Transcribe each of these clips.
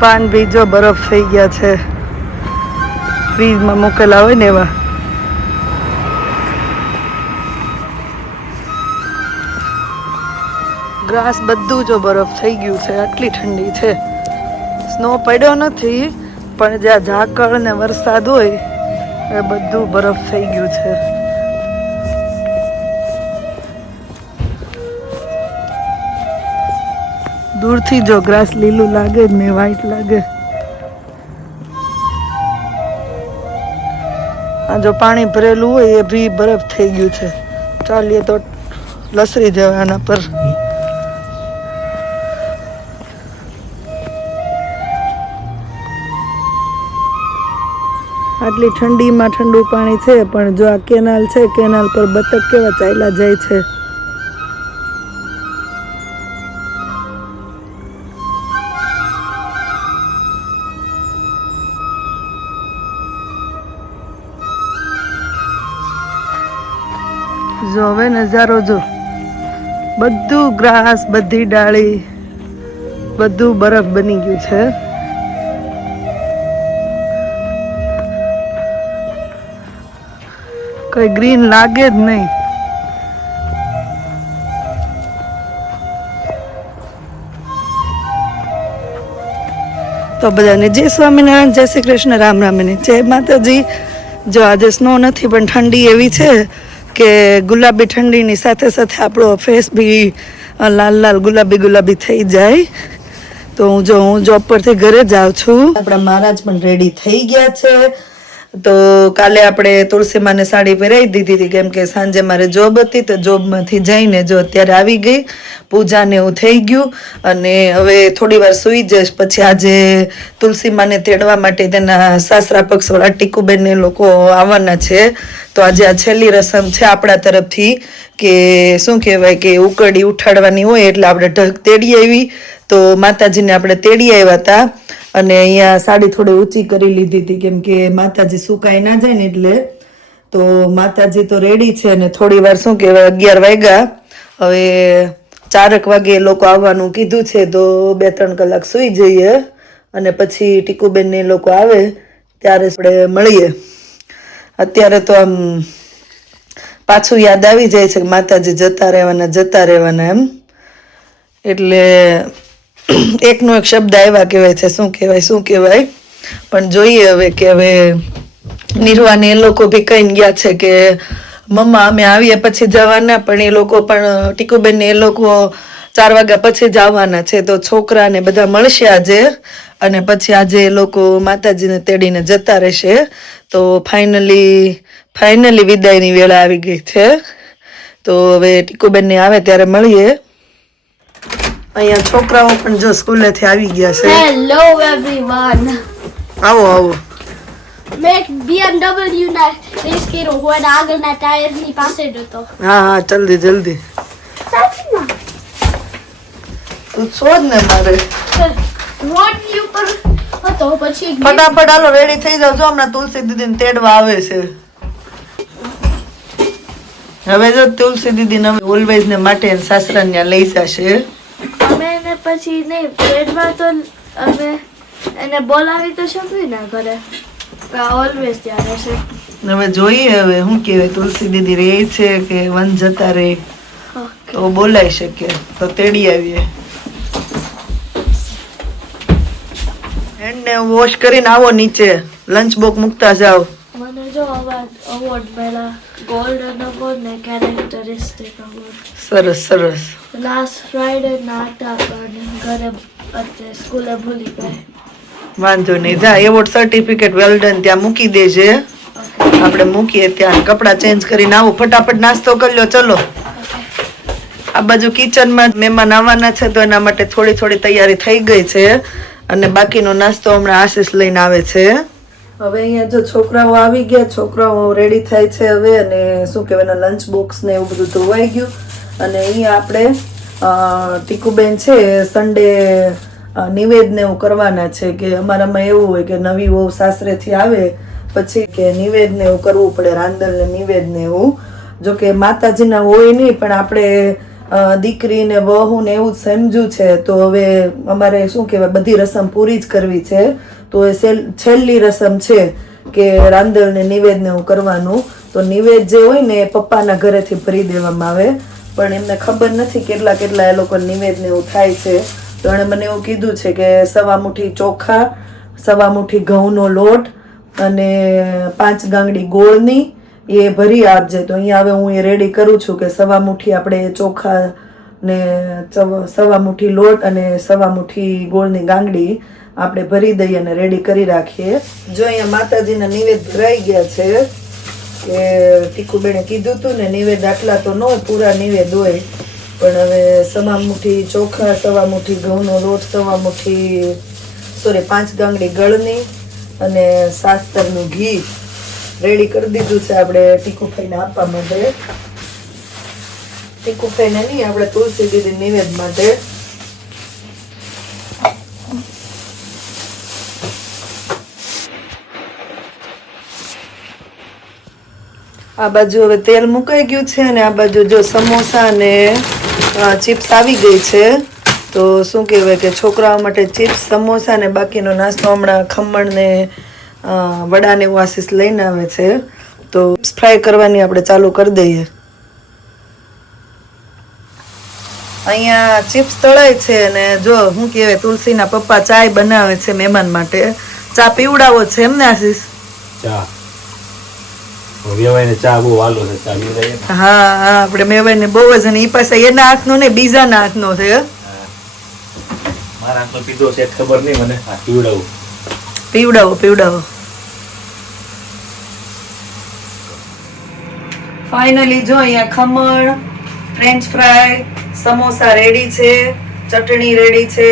પાન બીજો બરફ થઈ ગયા છે. ફ્રીજમાં મૂકેલા હોય ને એવા. ગ્રાસ બધું જો બરફ થઈ ગયું છે, આટલી ઠંડી છે. સ્નો પડ્યો નથી, પણ જ્યાં ઝાકળ ને વરસાદ હોય, એ બધું બરફ થઈ ગયું છે. દૂરથી જો ગ્રાસ લીલું લાગે જ ને વ્હાઈટ લાગે. આ જો પાણી ભરેલું હોય એ બી બરફ થઈ ગયું છે. ચાલીએ તો લસરી જવાના પર. આટલી ઠંડીમાં ઠંડુ પાણી છે, પણ જો આ કેનાલ છે, કેનાલ પર બતક કેવા ચાલ્યા જાય છે. જો હવે નજારો જો. બધું ગ્રાસ, બધી ડાળી, બધું બરફ બની ગયું છે. કઈ ગ્રીન લાગે જ નહીં. તો બધાને જય સ્વામિનારાયણ, જય શ્રી કૃષ્ણ, રામ રામને જય માતાજી. જો આજે સ્નો નથી, પણ ઠંડી એવી છે કે ગુલાબી ઠંડીની સાથે સાથે આપણો ફેસ બી લાલ લાલ ગુલાબી ગુલાબી થઈ જાય. તો હું જો, હું જોબ પરથી ઘરે જ આવું છું. આપણા મહારાજ પણ રેડી થઈ ગયા છે. તો કાલે આપણે તુલસીમાને સાડી પહેરાવી દીધી હતી. કેમ કે સાંજે મારે જોબ હતી તો જોબમાંથી જઈને જો અત્યારે આવી ગઈ. પૂજાને એવું થઈ ગયું. અને હવે થોડી વાર સૂઈ જઈશ. પછી આજે તુલસીમાને તેડવા માટે તેના સાસરા પક્ષવાળા ટીકુબેન ને લોકો આવવાના છે. તો આજે આ છેલ્લી રસમ છે આપણા તરફથી કે શું કહેવાય કે ઉકરડી ઉઠાડવાની હોય એટલે આપણે ઢગ તેડી આવી. તો માતાજીને આપણે તેડી આવ્યા હતા. અને અહીંયા સાડી થોડી ઊંચી કરી લીધી હતી, કેમ કે માતાજી સુકાઈ ના જાય ને એટલે. તો માતાજી તો રેડી છે અને થોડી વાર શું કહેવાય, અગિયાર વાગ્યા. હવે ચારક વાગે લોકો આવવાનું કીધું છે, તો બે ત્રણ કલાક સૂઈ જઈએ અને પછી ટીકુબેનને લોકો આવે, ત્યારે આપણે મળીએ. અત્યારે તો આમ પાછું યાદ આવી જાય છે કે માતાજી જતા રહેવાના જતા રહેવાના એમ. એટલે એકનો એક શબ્દ આવ્યા કહેવાય છે, શું કહેવાય શું કહેવાય? પણ જોઈએ હવે કે હવે નિર્વાને એ લોકો બી કહીને ગયા છે કે, મમ્મા, અમે આવીએ પછી જવાના. પણ એ લોકો પણ ટીકુબેન એ લોકો ચાર વાગ્યા પછી જ આવવાના છે. તો છોકરાને બધા મળશે આજે અને પછી આજે એ લોકો માતાજીને તેડીને જતા રહેશે. તો ફાઇનલી ફાઇનલી વિદાયની વેળા આવી ગઈ છે. તો હવે ટીકુબેનને આવે ત્યારે મળીએ. અહીંયા છોકરાઓ પણ જો સ્કૂલેથી આવી ગયા છે. હેલો એવરીવન આવો આવો. મેં BMW ના રેસ કર્યો હોય આગળના ટાયરની પાસે જ હતો. હા હા જલ્દી જલ્દી. તું છો જ ને મારે. વોટ યુ પર હતો પછી ફટાફટ હાલો રેડી થઈ જાવ જો હમણાં તુલસી દીદીને તેડવા આવે છે. હવે જો તુલસી દીદીને હવે ઓલવેઝ ને માટે સાસરા ત્યાં લઈ જશે. અમે એને પછી નહીં પેડમાં તો અમે એને બોલાવી તો શકવી ને ઘરે. ઓલવેઝ ત્યાં રહેશે. હવે જોઈએ હવે શું કહેવાય તુલસી દીદી રહે છે કે વન જતા રહે? તો બોલાઈ શકે તો તેડી આવીએ. હેન્ડને વોશ કરીને આવો નીચે. લંચ બોક મૂકતા જાઓ. મને જો અવાજ અવોર્ડ મળ્યા ગોલ્ડન અવોર્ડ ને કેરેક્ટરિસ્ટિક અવોર્ડ સરસ સરસ. લાસ્ટ ફ્રાઈડે ના પણ ઘરે અત્યારે સ્કૂલે ભૂલી ગઈ વાંધો નહીં. જા એવોર્ડ સર્ટિફિકેટ વેલ્ડન ત્યાં મૂકી દેજે. આપણે મૂકીએ ત્યાં. કપડાં ચેન્જ કરીને આવો. ફટાફટ નાસ્તો કરી લો. ચલો. આ બાજુ કિચનમાં મહેમાન આવવાના છે તો એના માટે થોડી થોડી તૈયારી થઈ ગઈ છે. અને બાકીનો નાસ્તો હમણાં આશીષ લઈને આવે છે. હવે અહીંયા જો છોકરાઓ આવી ગયા, છોકરાઓ રેડી થાય છે હવે અને શું કહેવાય લંચ બોક્સ ને એવું બધું ધોવાઈ ગયું. અને અહીંયા આપણે ટીકુબેન છે સન્ડે નિવેદ ને એવું કરવાના છે કે અમારામાં એવું હોય કે નવી વહુ સાસરેથી આવે, પછી કે નિવેદ ને એવું કરવું પડે, રાંદલ ને નિવેદ ને એવું. જો કે માતાજીના હોય નહીં, પણ આપણે દીકરીને દીકરી ને વહુ ને એવું સમજ્યું છે. તો હવે અમારે શું કહેવાય, બધી રસમ પૂરી જ કરવી છે. તો એ છેલ- છેલ્લી રસમ છે કે રાંદળને નિવેદને એવું કરવાનું. તો નિવેદ જે હોય ને એ પપ્પાના ઘરેથી ભરી દેવામાં આવે. પણ એમને ખબર નથી કેટલા કેટલા એ લોકો નિવેદને એવું થાય છે. તો એણે મને એવું કીધું છે કે સવા મુઠ્ઠી ચોખા, સવા મુઠ્ઠી ઘઉંનો લોટ અને પાંચ ગાંગડી ગોળની એ ભરી આપજે. તો અહીંયા હવે હું એ રેડી કરું છું કે સવા મુઠ્ઠી આપણે ચોખા ને સવા મુઠ્ઠી લોટ અને સવા મુઠ્ઠી ગોળની ગાંગડી આપણે ભરી દઈએ અને રેડી કરી રાખીએ. જો અહીંયા માતાજીના નિવેદ ભરાઈ ગયા છે, કે ટીકુબેને કીધું હતું ને નિવેદ આટલા તો ન હોય પૂરા નિવેદ હોય, પણ હવે સવા મુઠ્ઠી, ચોખા સવા મુઠ્ઠી, ઘઉંનો લોટ સવા મુઠ્ઠી સોરી પાંચ ગાંગડી ગળની અને સાસ્તરનું ઘી રેડી કરી દીધું છે આપણે ટીકુભાઈને આપવા માટે. ટીકુભાઈને નહીં, આપણે તુલસી દીદી નિવેદ માટે. આ બાજુ હવે તેલ મુકાઈ ગયું છે અને આ બાજુ જો સમોસા અને ચિપ્સ આવી ગઈ છે તો શું કહેવાય કે છોકરાઓ માટે ચિપ્સ સમોસા ને બાકીનો નાસ્તો હમણાં ખમણ ને અ, વડા ને એવું લઈને આવે છે. તો ફ્રાય કરવાની આપણે ચાલુ કરી દઈએ. અહીંયા ચિપ્સ તળાય છે અને જો શું કહેવાય તુલસીના પપ્પા ચાય બનાવે છે મહેમાન માટે. ચા પીવડાવો છે એમને આશીષ? ચા. વ્યવહારને ચા બહુ વાલો છે ચા પીવડાવીએ હા હા આપણે મેવાઈને બહુ જ અને ઈ પાસે એના હાથનો ને બીજાના હાથનો છે મારા હાથનો પીધો છે ખબર નહીં મને. આ પીવડાવું. પીવડાવો પીવડાવો. ફાઇનલી જો અહીંયા khaman French fry samosa ready છે ચટણી રેડી છે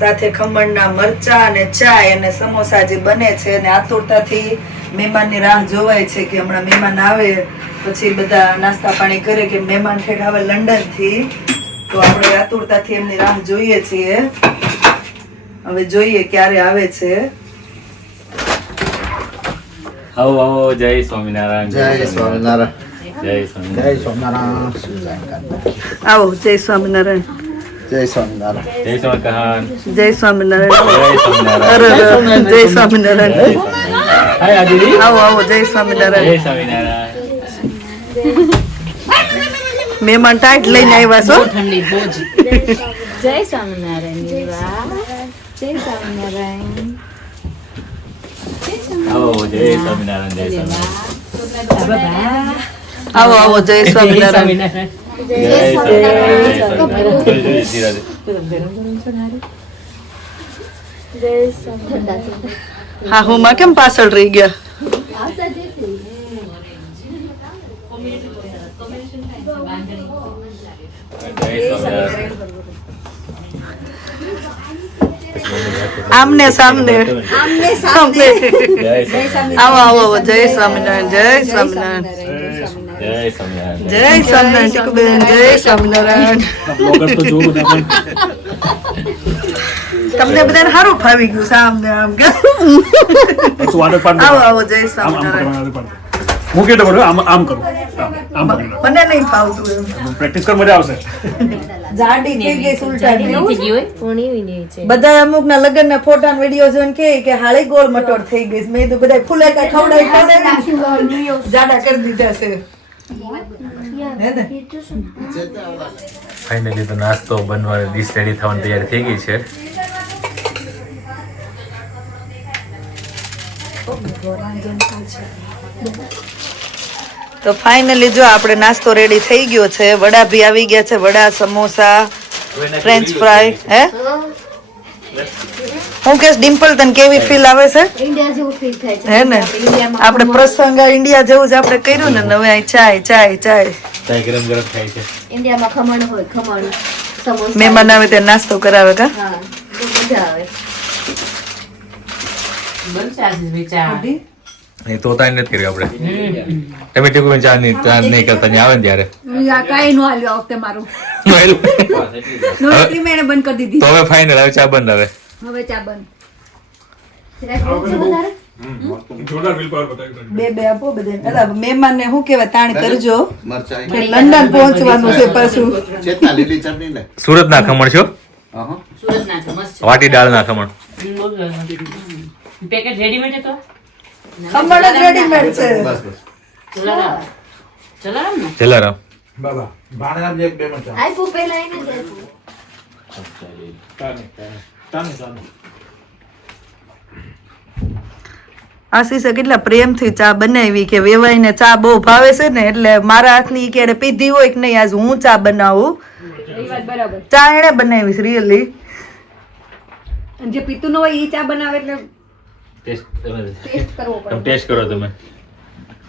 સાથે ખમણના મરચા અને ચા અને સમોસા જે બને છે અને આતુરતાથી મહેમાનની રાહ જોવાય છે કે હમણાં મહેમાન આવે પછી બધા નાસ્તા પાણી કરે કે મહેમાન ઠેઠ આવે લંડનથી તો આપણે આતુરતાથી એમની રાહ જોઈએ છીએ. હવે જોઈએ ક્યારે આવે છે. આવો આવો જય સ્વામિનારાયણ જય સ્વામિનારાયણ. જય સ્વામિનારાયણ. જય સ્વામિનારાયણ. આવો જય સ્વામિનારાયણ. જય સ્વામિનારાયણ જય સ્વામિનારાયણ જય સ્વામિનારાયણ જય સ્વામિનારાયણ આવો આવો જય સ્વામિનારાયણ જય સ્વામિનારાયણ મહેમાન ટાઈટ લઈને આવ્યા છો ઠંડી બહુ જય સ્વામિનારાયણ જય સ્વામિનારાયણ આવો જય સ્વામિનારાયણ જય સ્વામિનારાયણ આવો આવો જય સ્વામિનારાયણ જય સ્વામિનારાયણ જય સ્વામિનારાયણ જોઈ, જોઈ, ધીરાજે. જય સ્વામિનારાયણ હા હું માં કેમ પાછળ રહી ગયા જય સ્વામિનારાયણ આમને સામને સામને જય સ્વામિનારાયણ આવો આવો આવો જય સ્વામિનારાયણ જય સ્વામિનારાયણ જય સ્વામિનારાયણ જય સ્વામિનારાયણ ટીકુબેન જય સ્વામિનારાયણ તમને બધાને સારું ફાવી ગયું સામ ને આમ કે? આવો આવો જય સ્વામિનારાયણ. હું કેતો પડ્યો આમ આમ કરું. આમ મને નહીં ફાવતું એમ. પ્રેક્ટિસ કર મજા આવશે. જાડી થઈ ગઈ સુલટાડી થઈ ગઈ હોય? કોણ એવી નહીં છે? બધા અમુક ના લગન ના ફોટા વીડિયો જોઈને કે કે હાળી ગોળ મટોડ થઈ ગઈ મેં તો બધા ફૂલેકા ખવડાવી ખવડાવી જાડા કરી દીધા છે? ફાઇનલી તો નાસ્તો બનવાની ડીશ રેડી થવાની તૈયારી થઈ ગઈ છે. તો ફાઇનલી જો આપણે નાસ્તો રેડી થઈ ગયો છે વડા ભી આવી ગયા છે વડા સમોસા ફ્રેન્ચ ફ્રાય હે? હું કેસ ડિમ્પલ તને કેવી ફીલ આવે છે? ઇન્ડિયા જેવું ફીલ થાય છે. હે ને? આપણે પ્રસંગ આ ઇન્ડિયા જેવું જ આપણે કર્યું ને હવે અહીં ચાય ચાય ચાય. ચાય ગરમ ગરમ થાય છે. ઇન્ડિયામાં ખમણ હોય ખમણ સમોસા. મહેમાન આવે તે નાસ્તો કરાવે કા? હા તો મજા આવે. એ તાઈ નથી કર્યું આપણે. તમે ટીકુ ચા નહીં ચા નહીં કરતા ત્યાં આવે ને ત્યારે. કાઈ નો હાલ્યો વખતે મારું. એને બંધ કરી દીધી. તો હવે ફાઇનલ હવે ચા બંધ હવે. હવે ચા બંધ. બે બે આપો બધાને. અલા મહેમાનને શું કહેવાય તાણ કરજો. લંડન પહોંચવાનું છે પાછું. લીલી સુરતના ખમણ છો? અહં. સુરતના છે. વાટી ખમણ. હમ, બહુ સરસ. પેકેટ રેડીમેડ હતો? ખમણ જ રેડીમેડ છે. બસ બસ. જલારામ જલારામ. બાબા ભાણેજ એક બે મરચાં. આપ્યું પહેલા એને જ આપ્યું આશીષે કેટલા પ્રેમથી ચા બનાવી કે વેવાઈને ચા બહુ ભાવે છે ને એટલે મારા હાથની કેડે પીધી હોય કે નહીં આજ હું ચા બનાવું. એ વાત બરાબર. ચા એણે બનાવી છે રિયલી જે પીતું ન હોય એ ચા બનાવે એટલે ટેસ્ટ ટેસ્ટ કરવો પડે. ટેસ્ટ કરો તમે.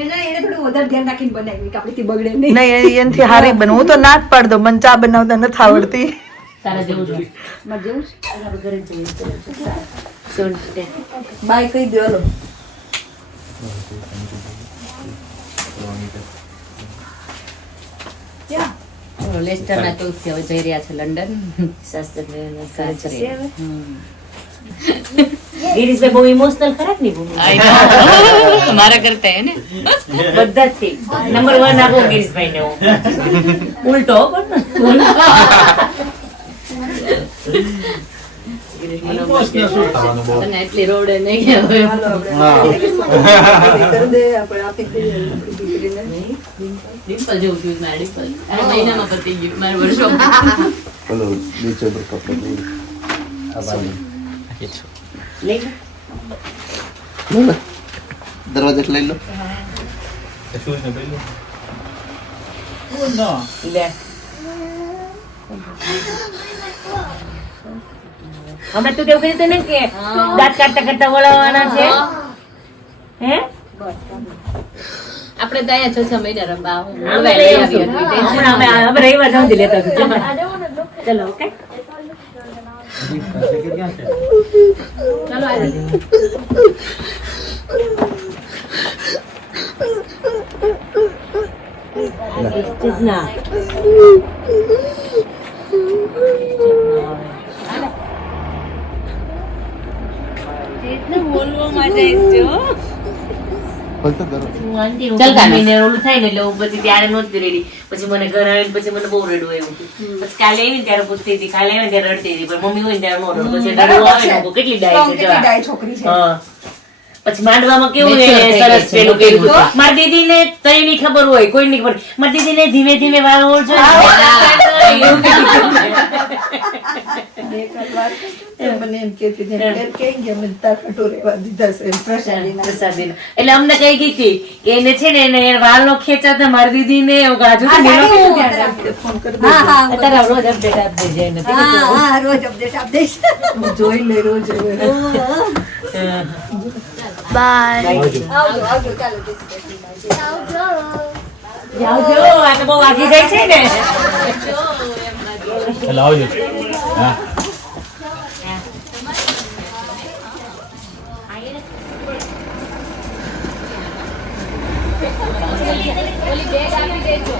એને એને થોડું વધારે ધ્યાન રાખીને બનાવી કે આપણીથી બગડે નહીં. નહીં એ- હારી બને. હું તો ના જ પાડ દઉં મને ચા બનાવતા નથી આવડતી. તારા જેવું છે. મારે જેવું છે? આપણે ઘરે જઈએ સોન બાય કહી દો હલો. લેસ્ટરના તુલસી હવે જઈ રહ્યા છે લંડન. સાસરે. ગિરીશભાઈ બહુ ઇમોશનલ ખરાબ નહીં ભૂમિ મારા કરતા હે ને? બધા નંબર વન આપો ગિરીશભાઈ ને ઉલટો પણ. તને એટલી રોડે નહીં હવે. ડિમ્પલ જેવું થયું મારે ડિમ્પલ. આ મહિનામાં પતી ગયું મારું વર્ષો. પેલું નીચે પર કપડું લઈ આ બાજુ. લઈ લો. લો ને. દરવાજે લઈ લો. લે. હમણાં તું તેવું કહ્યું હતું ને કે દાંત કાઢતા કાઢતા વળવાના છે. હે? આપણે ત્યાં છ છ મહિના રમવા હું. રવિવાર સમજી લેતા. ચલો ઓકે. ચાલો આજે ના ખોલતો ચાલ. ઓલું થાય ને એટલે પછી ત્યારે નહોતી રેડી પછી મને ઘર આવીને પછી મને બહુ રડવું આવ્યું પછી કાલે આવીને ત્યારે પૂછતી હતી કાલે આવીને ત્યારે રડતી હતી. પણ મમ્મી હોય ને ત્યારે નો રડું. પછી રડવું આવે ને હું કહું, કેટલી ડાય છે કેટલી ડાય છોકરી છે. હા. પછી માંડવામાં કેવું એને સરસ પેલું કર્યું. મારી દીદી ને તઈ ની ખબર હોય કોઈ ની ખબર. મારી દીદી ને ધીમે ધીમે વાળો ઓળજો. એટલે અમને કઈ ગઈ હતી કે એને છે ને એને વાળ નો ખેંચાતા મારી દીદી ને એવું ગાજુ રોજ અપડેટ આપી દેજે રોજ અપડેટ આપ દઈશ. જોઈ લે રોજ. બાય આવજો આવજો ચાલો જય શ્રી કૃષ્ણ. આવજો આ તો બહુ વાગી જાય છે ને એટલે આવજો હા ઓલી બેગ આપી દેજો